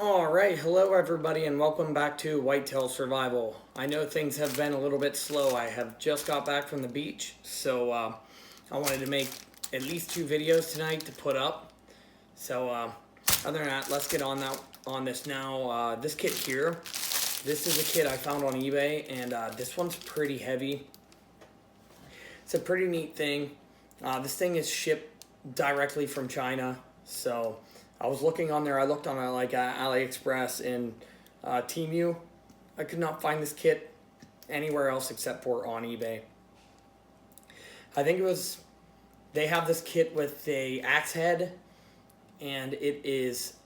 Alright, hello everybody and welcome back to Whitetail Survival. I know things have been a little bit slow. I have just got back from the beach, so I wanted to make at least 2 videos tonight to put up. So other than that, let's get on this now. This kit here, this is a kit I found on eBay, and this one's pretty heavy. It's a pretty neat thing. This thing is shipped directly from China, so I was looking on there. I looked on like AliExpress and Temu. I could not find this kit anywhere else except for on eBay. I think they have this kit with a axe head, and it is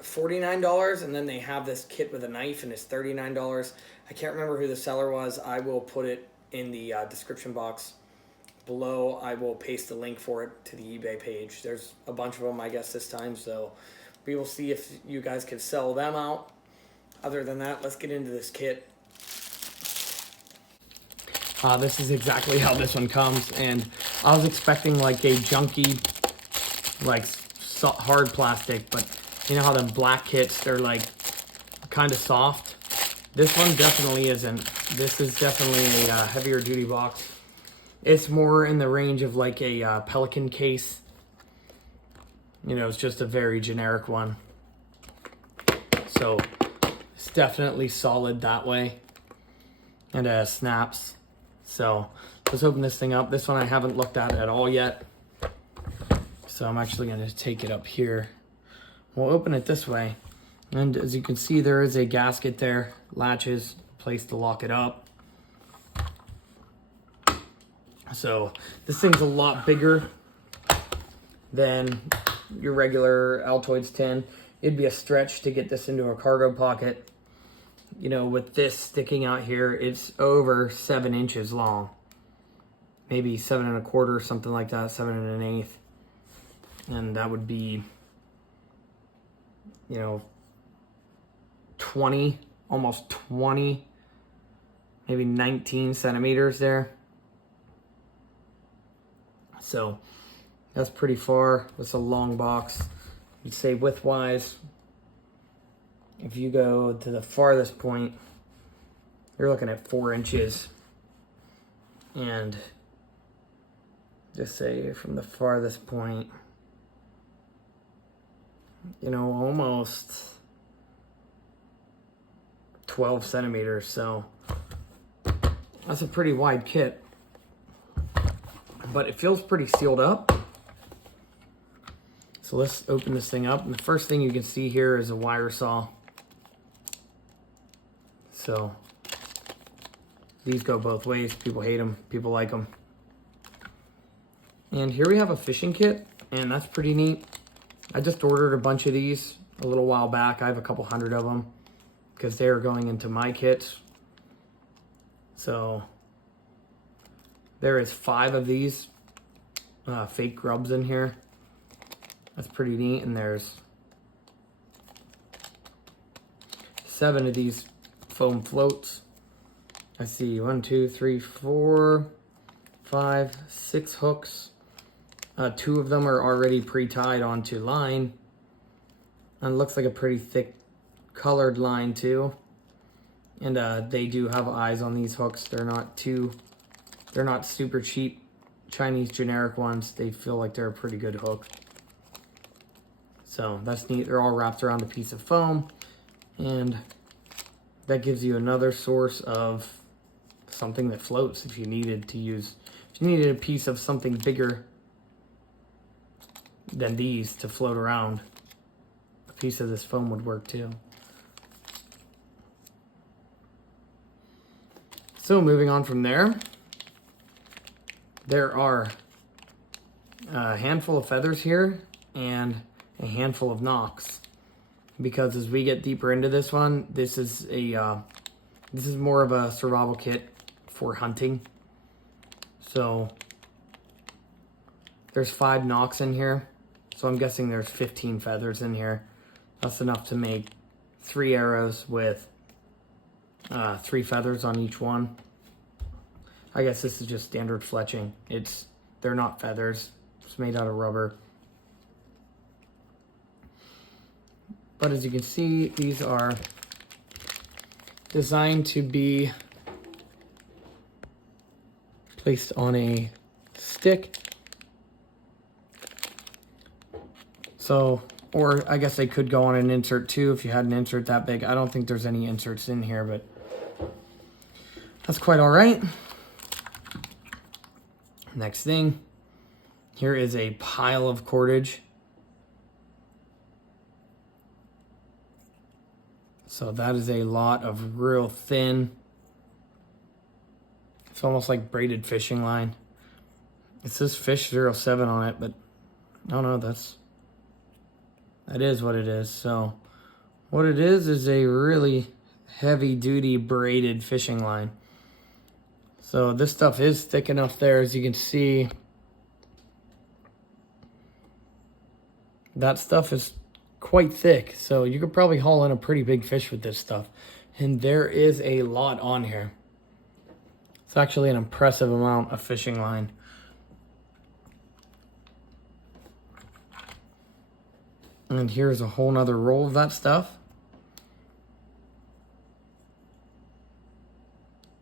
$49, and then they have this kit with a knife, and it's $39. I can't remember who the seller was. I will put it in the description box below. I will paste the link for it to the eBay page. There's a bunch of them, I guess, this time, so we will see if you guys can sell them out. Other than that, let's get into this kit. This is exactly how this one comes, and I was expecting like a junky, like hard plastic, but you know how the black kits, they're like kind of soft. This one definitely isn't. This is definitely a heavier duty box. It's more in the range of like a Pelican case. You know, it's just a very generic one. So it's definitely solid that way. And it has snaps. So let's open this thing up. This one I haven't looked at all yet. So I'm actually going to take it up here. We'll open it this way. And as you can see, there is a gasket there. Latches, place to lock it up. So this thing's a lot bigger than your regular Altoids tin. It'd be a stretch to get this into a cargo pocket. You know, with this sticking out here, it's over 7 inches long. Maybe 7 1/4, something like that, 7 1/8. And that would be, you know, 20, almost 20, maybe 19 centimeters there. So that's pretty far. It's a long box. You'd say width-wise, if you go to the farthest point, you're looking at 4 inches. And just say from the farthest point, you know, almost 12 centimeters. So that's a pretty wide kit. But it feels pretty sealed up. So let's open this thing up. And the first thing you can see here is a wire saw. So these go both ways. People hate them, people like them. And here we have a fishing kit, and that's pretty neat. I just ordered a bunch of these a little while back. I have a couple hundred of them because they're going into my kits. So there is 5 of these fake grubs in here. That's pretty neat. And there's 7 of these foam floats. I see 1, 2, 3, 4, 5, 6 hooks. 2 of them are already pre-tied onto line. And it looks like a pretty thick colored line too. And they do have eyes on these hooks. They're not super cheap Chinese generic ones. They feel like they're a pretty good hook. So that's neat. They're all wrapped around a piece of foam, and that gives you another source of something that floats if you needed to use. If you needed a piece of something bigger than these to float around, a piece of this foam would work too. So moving on from there, there are a handful of feathers here and a handful of knocks, because as we get deeper into this one, this is more of a survival kit for hunting. So there's 5 knocks in here, so I'm guessing there's 15 feathers in here. That's enough to make 3 arrows with 3 feathers on each one. I guess this is just standard fletching. They're not feathers. It's made out of rubber. But as you can see, these are designed to be placed on a stick. So, or I guess they could go on an insert too if you had an insert that big. I don't think there's any inserts in here, but that's quite all right. Next thing, here is a pile of cordage. So that is a lot of real thin. It's almost like braided fishing line. It says Fish 07 on it, but no, that is what it is. So what it is a really heavy duty braided fishing line. So this stuff is thick enough there, as you can see. That stuff is quite thick, so you could probably haul in a pretty big fish with this stuff. And there is a lot on here. It's actually an impressive amount of fishing line. And here's a whole nother roll of that stuff.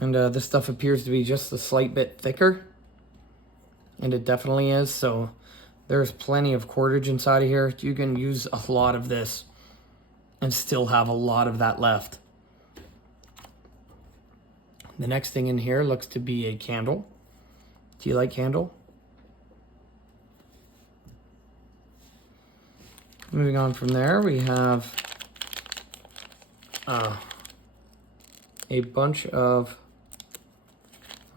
And this stuff appears to be just a slight bit thicker. And it definitely is. So there's plenty of cordage inside of here. You can use a lot of this and still have a lot of that left. The next thing in here looks to be a candle. Do you like candle? Moving on from there, we have a bunch of,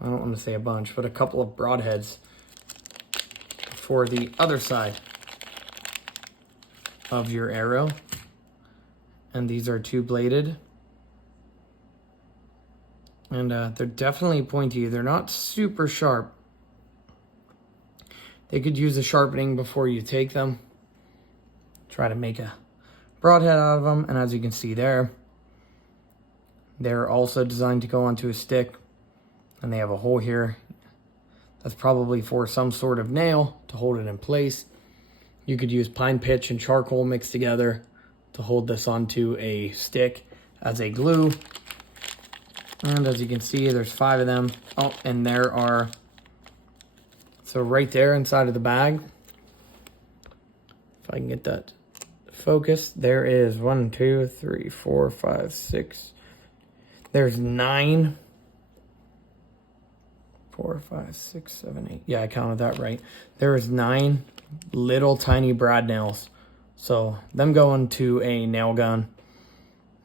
I don't want to say a bunch, but a couple of broadheads for the other side of your arrow. And these are two-bladed. And they're definitely pointy. They're not super sharp. They could use a sharpening before you take them. Try to make a broadhead out of them. And as you can see there, they're also designed to go onto a stick. And they have a hole here. That's probably for some sort of nail to hold it in place. You could use pine pitch and charcoal mixed together to hold this onto a stick as a glue. And as you can see, there's 5 of them. Oh, and there are, so right there inside of the bag, if I can get that focused, there is 1, 2, 3, 4, 5, 6. There's 9. 4, 5, 6, 7, 8. Yeah, I counted that right. There is 9 little tiny brad nails. So them go into a nail gun,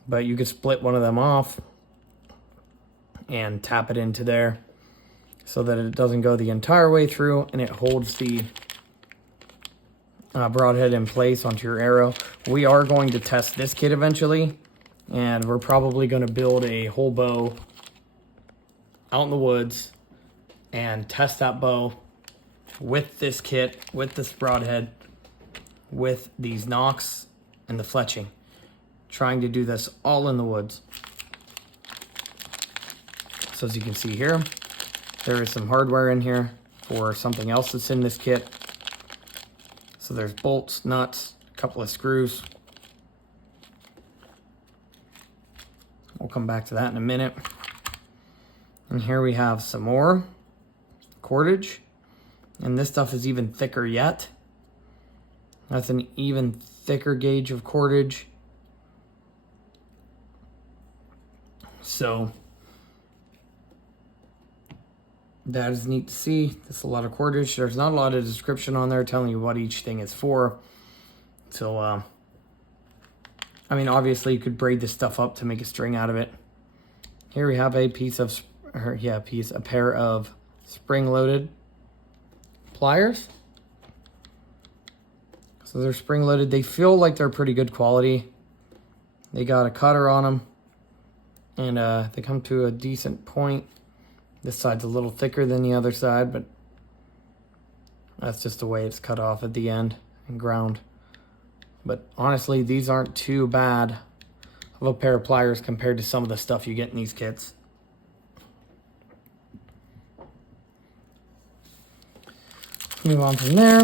but you could split one of them off and tap it into there so that it doesn't go the entire way through and it holds the broadhead in place onto your arrow. We are going to test this kit eventually, and we're probably going to build a whole bow out in the woods and test that bow with this kit, with this broadhead, with these nocks and the fletching. Trying to do this all in the woods. So as you can see here, there is some hardware in here for something else that's in this kit. So there's bolts, nuts, a couple of screws. We'll come back to that in a minute. And here we have some more cordage. And this stuff is even thicker yet. That's an even thicker gauge of cordage. So that is neat to see. That's a lot of cordage. There's not a lot of description on there telling you what each thing is for. So, I mean, obviously you could braid this stuff up to make a string out of it. Here we have a a pair of spring-loaded pliers. So they're spring-loaded. They feel like they're pretty good quality. They got a cutter on them, and they come to a decent point. This side's a little thicker than the other side, but that's just the way it's cut off at the end and ground. But honestly, these aren't too bad of a pair of pliers compared to some of the stuff you get in these kits. Move on from there.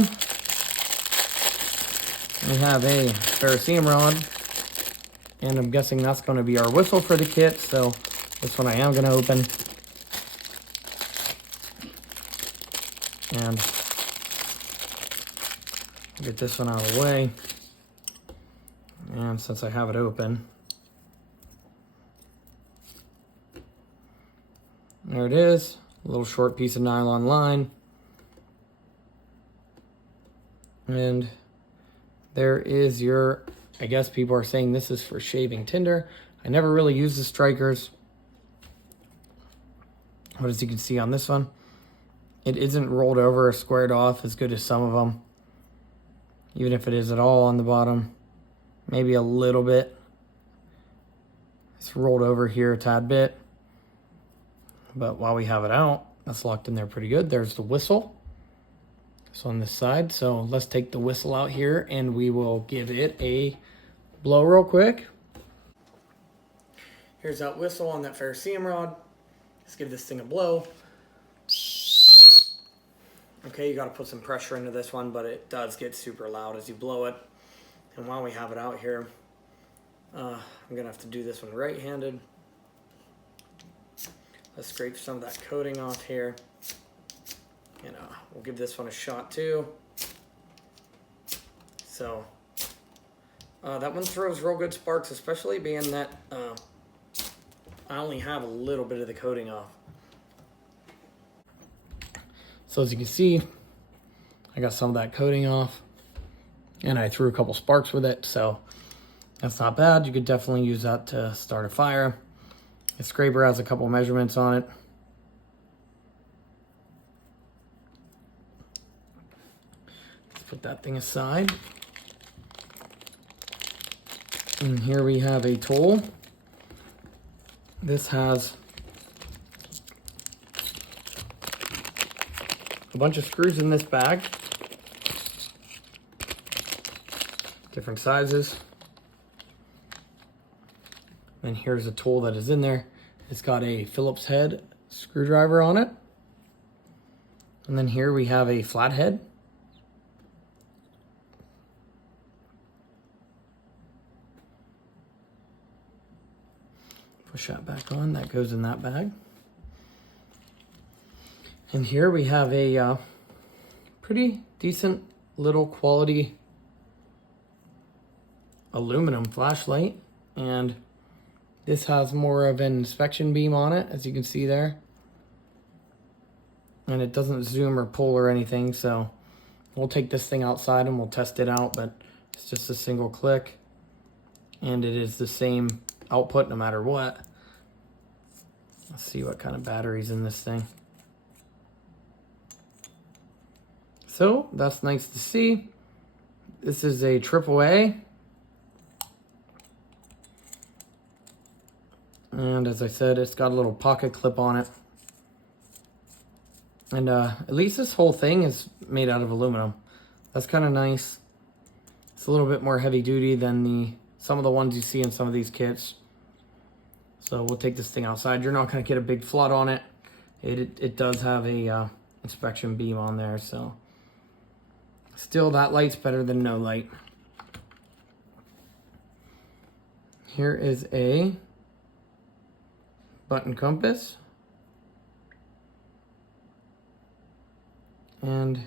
We have a ferrocerium rod. And I'm guessing that's going to be our whistle for the kit, so this one I am going to open. And get this one out of the way. And since I have it open, there it is, a little short piece of nylon line. And there is your, I guess people are saying this is for shaving tinder. I never really use the strikers. But as you can see on this one, it isn't rolled over or squared off as good as some of them. Even if it is at all on the bottom, maybe a little bit. It's rolled over here a tad bit. But while we have it out, that's locked in there pretty good. There's the whistle. So on this side, so let's take the whistle out here and we will give it a blow real quick. Here's that whistle on that ferrocerium rod. Let's give this thing a blow. Okay, you got to put some pressure into this one, but it does get super loud as you blow it. And while we have it out here, I'm going to have to do this one right-handed. Let's scrape some of that coating off here. And we'll give this one a shot too. So, that one throws real good sparks, especially being that I only have a little bit of the coating off. So as you can see, I got some of that coating off and I threw a couple sparks with it, so that's not bad. You could definitely use that to start a fire. The scraper has a couple measurements on it. Let's put that thing aside. And here we have a tool. This has a bunch of screws in this bag, different sizes. And here's a tool that is in there. It's got a Phillips head screwdriver on it. And then here we have a flathead. Push that back on, that goes in that bag. And here we have a pretty decent little quality aluminum flashlight. And this has more of an inspection beam on it, as you can see there. And it doesn't zoom or pull or anything, so we'll take this thing outside and we'll test it out, but it's just a single click. And it is the same output no matter what. Let's see what kind of battery's in this thing. So that's nice to see. This is a AAA. And as I said, it's got a little pocket clip on it. And at least this whole thing is made out of aluminum. That's kind of nice. It's a little bit more heavy duty than some of the ones you see in some of these kits. So we'll take this thing outside. You're not going to get a big flood on it. It does have a inspection beam on there, so still that light's better than no light. Here is a button compass. And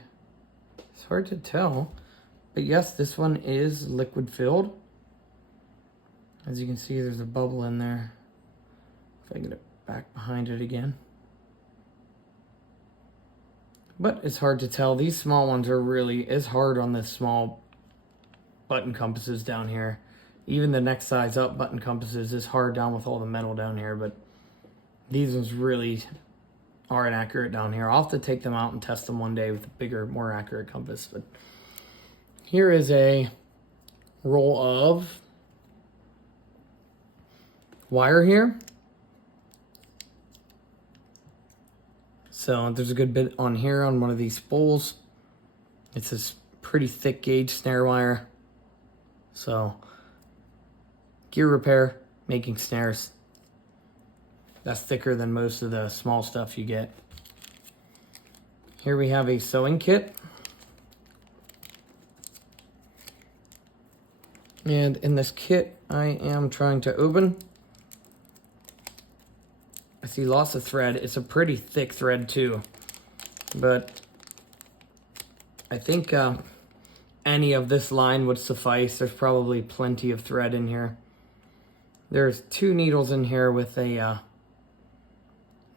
it's hard to tell, but yes, this one is liquid filled. As you can see, there's a bubble in there. If I get it back behind it again. But it's hard to tell. These small ones are really, it's hard on the small button compasses down here. Even the next size up button compasses is hard down with all the metal down here, but these ones really are inaccurate down here. I'll have to take them out and test them one day with a bigger, more accurate compass. But here is a roll of wire here. So there's a good bit on here on one of these spools. It's this pretty thick gauge snare wire. So gear repair, making snares. That's thicker than most of the small stuff you get. Here we have a sewing kit. And in this kit, I am trying to open. I see lots of thread. It's a pretty thick thread too, but I think any of this line would suffice. There's probably plenty of thread in here. There's 2 needles in here with a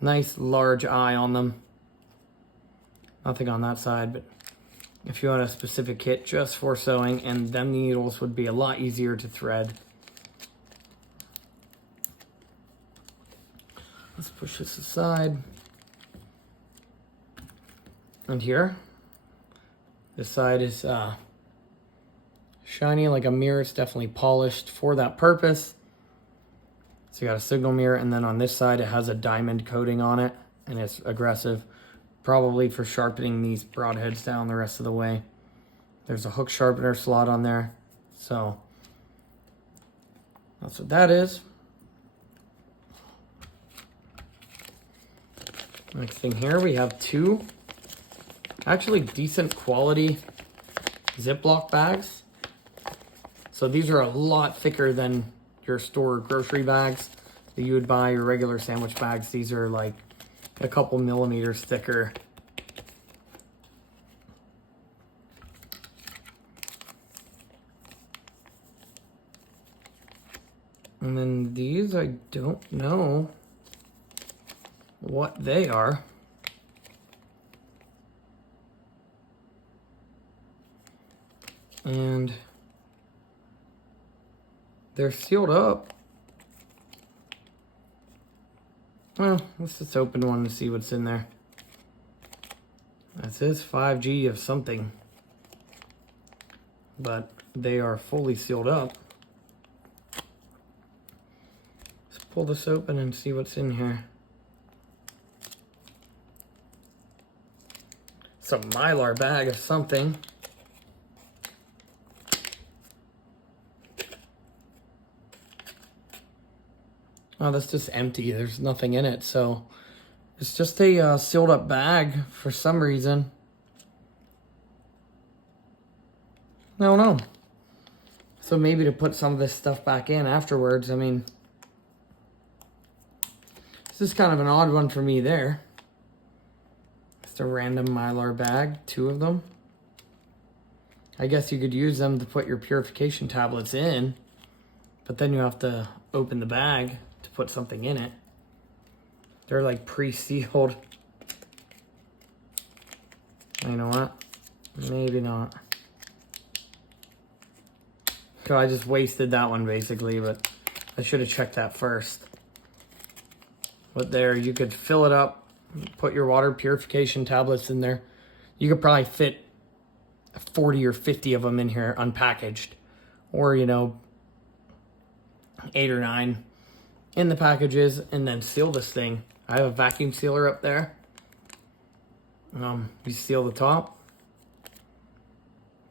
nice large eye on them. Nothing on that side, but if you want a specific kit just for sewing, and them needles would be a lot easier to thread. Let's push this aside. And here, this side is shiny like a mirror. It's definitely polished for that purpose. So you got a signal mirror, and then on this side it has a diamond coating on it, and it's aggressive. Probably for sharpening these broadheads down the rest of the way. There's a hook sharpener slot on there. So that's what that is. Next thing here, we have 2 actually decent quality Ziploc bags. So these are a lot thicker than your store grocery bags that you would buy, your regular sandwich bags. These are like a couple millimeters thicker. And then these, I don't know what they are. And they're sealed up. Well, let's just open one and see what's in there. That says 5G of something, but they are fully sealed up. Let's pull this open and see what's in here. It's a Mylar bag of something. Oh, that's just empty. There's nothing in it. So it's just a sealed up bag for some reason. No. So maybe to put some of this stuff back in afterwards. I mean, this is kind of an odd one for me there. Just a random Mylar bag, 2 of them. I guess you could use them to put your purification tablets in, but then you have to open the bag to put something in it. They're like pre-sealed. You know what? Maybe not. So I just wasted that one basically, but I should have checked that first. But there, you could fill it up, put your water purification tablets in there. You could probably fit 40 or 50 of them in here unpackaged, or 8 or 9 in the packages, and then seal this thing. I have a vacuum sealer up there. You seal the top,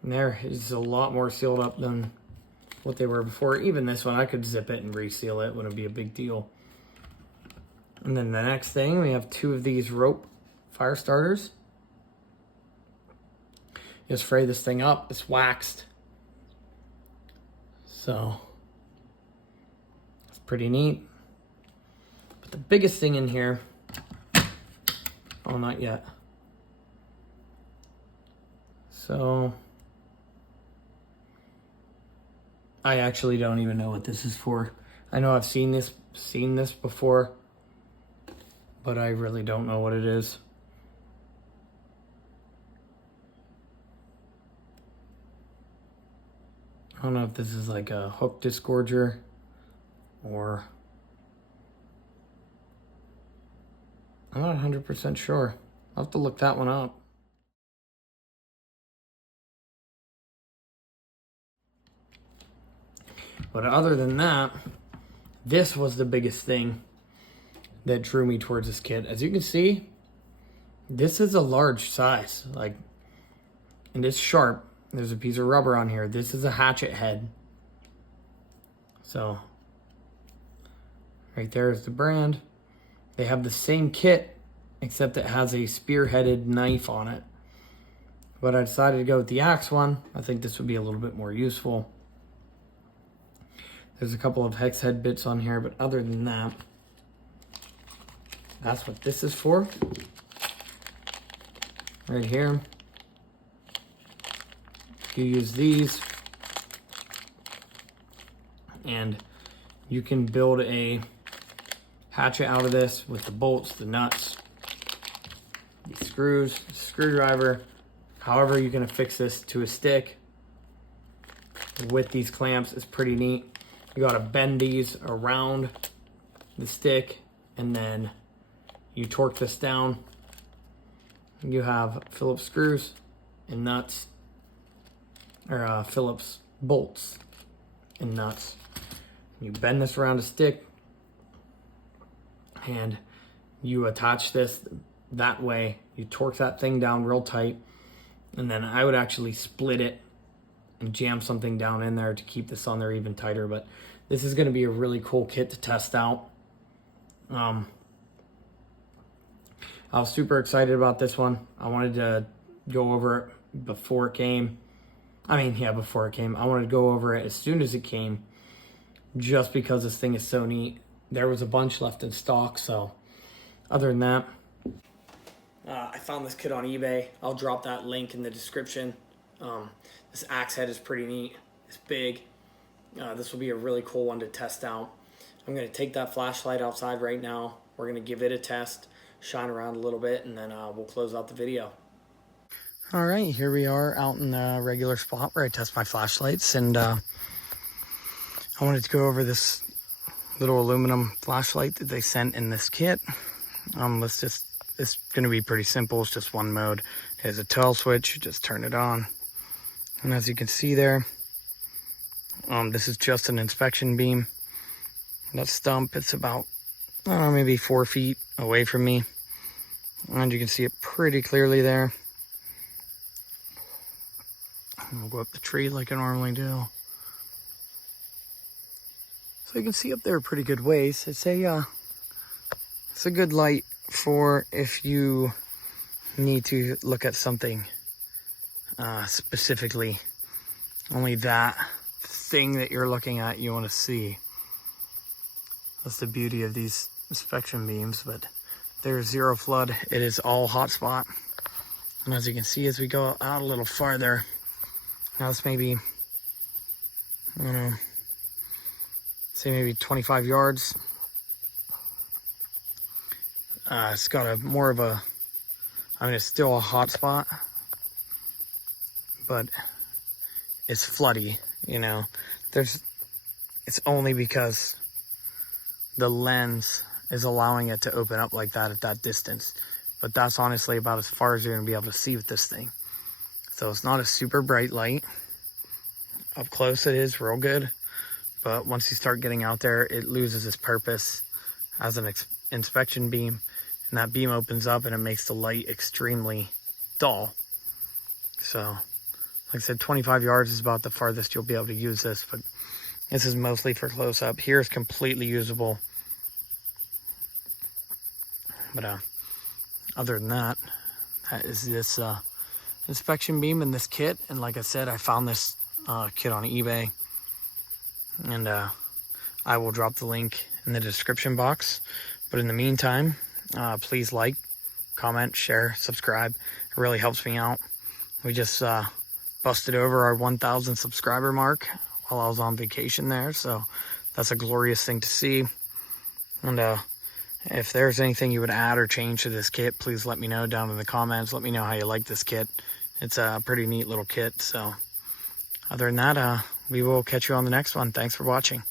and there is a lot more sealed up than what they were before. Even this one, I could zip it and reseal it. Wouldn't be a big deal. And then the next thing, we have 2 of these rope fire starters. You just fray this thing up. It's waxed. So it's pretty neat. But the biggest thing in here, oh, not yet. So I actually don't even know what this is for. I know I've seen this before, but I really don't know what it is. I don't know if this is like a hook disgorger or I'm not 100% sure. I'll have to look that one up. But other than that, this was the biggest thing that drew me towards this kit. As you can see, this is a large size, and it's sharp. There's a piece of rubber on here. This is a Hatchet head. So right there is the brand. They have the same kit, except it has a spear-headed knife on it. But I decided to go with the axe one. I think this would be a little bit more useful. There's a couple of hex head bits on here, but other than that, that's what this is for. Right here. You use these, and you can build a hatchet out of this with the bolts, the nuts, the screws, the screwdriver, however you're gonna fix this to a stick with these clamps is pretty neat. You gotta bend these around the stick, and then you torque this down. You have Phillips screws and nuts, or Phillips bolts and nuts. You bend this around a stick, and you attach this that way. You torque that thing down real tight, and then I would actually split it and jam something down in there to keep this on there even tighter. But this is going to be a really cool kit to test out. I was super excited about this one. I wanted to go over it before it came. Before it came. I wanted to go over it as soon as it came, just because this thing is so neat. There was a bunch left in stock, so other than that, I found this kit on eBay. I'll drop that link in the description. This axe head is pretty neat. It's big. This will be a really cool one to test out. I'm going to take that flashlight outside right now. We're going to give it a test, shine around a little bit, and then we'll close out the video. All right, here we are out in the regular spot where I test my flashlights, and I wanted to go over this little aluminum flashlight that they sent in this kit. It's going to be pretty simple. It's just one mode. It has a toggle switch. You just turn it on. And as you can see there, this is just an inspection beam. That stump, it's about maybe 4 feet away from me. And you can see it pretty clearly there. I'll go up the tree like I normally do. So you can see up there a pretty good ways. It's a good light for if you need to look at something specifically. Only that thing that you're looking at you want to see. That's the beauty of these inspection beams, but there's zero flood. It is all hotspot. And as you can see, as we go out a little farther, now it's maybe, I don't know, say maybe 25 yards. It's got it's still a hot spot, but it's floody, it's only because the lens is allowing it to open up like that at that distance. But that's honestly about as far as you're gonna be able to see with this thing. So it's not a super bright light. Up close it is real good, but once you start getting out there, it loses its purpose as an inspection beam, and that beam opens up and it makes the light extremely dull. So, like I said, 25 yards is about the farthest you'll be able to use this, but this is mostly for close up. Here is completely usable. But other than that, that is this inspection beam in this kit. And like I said, I found this kit on eBay, and I will drop the link in the description box. But in the meantime, please like, comment, share, subscribe. It really helps me out. We just busted over our 1,000 subscriber mark while I was on vacation there, so that's a glorious thing to see. And if there's anything you would add or change to this kit, please let me know down in the comments. Let me know how you like this kit. It's a pretty neat little kit. So other than that, we will catch you on the next one. Thanks for watching.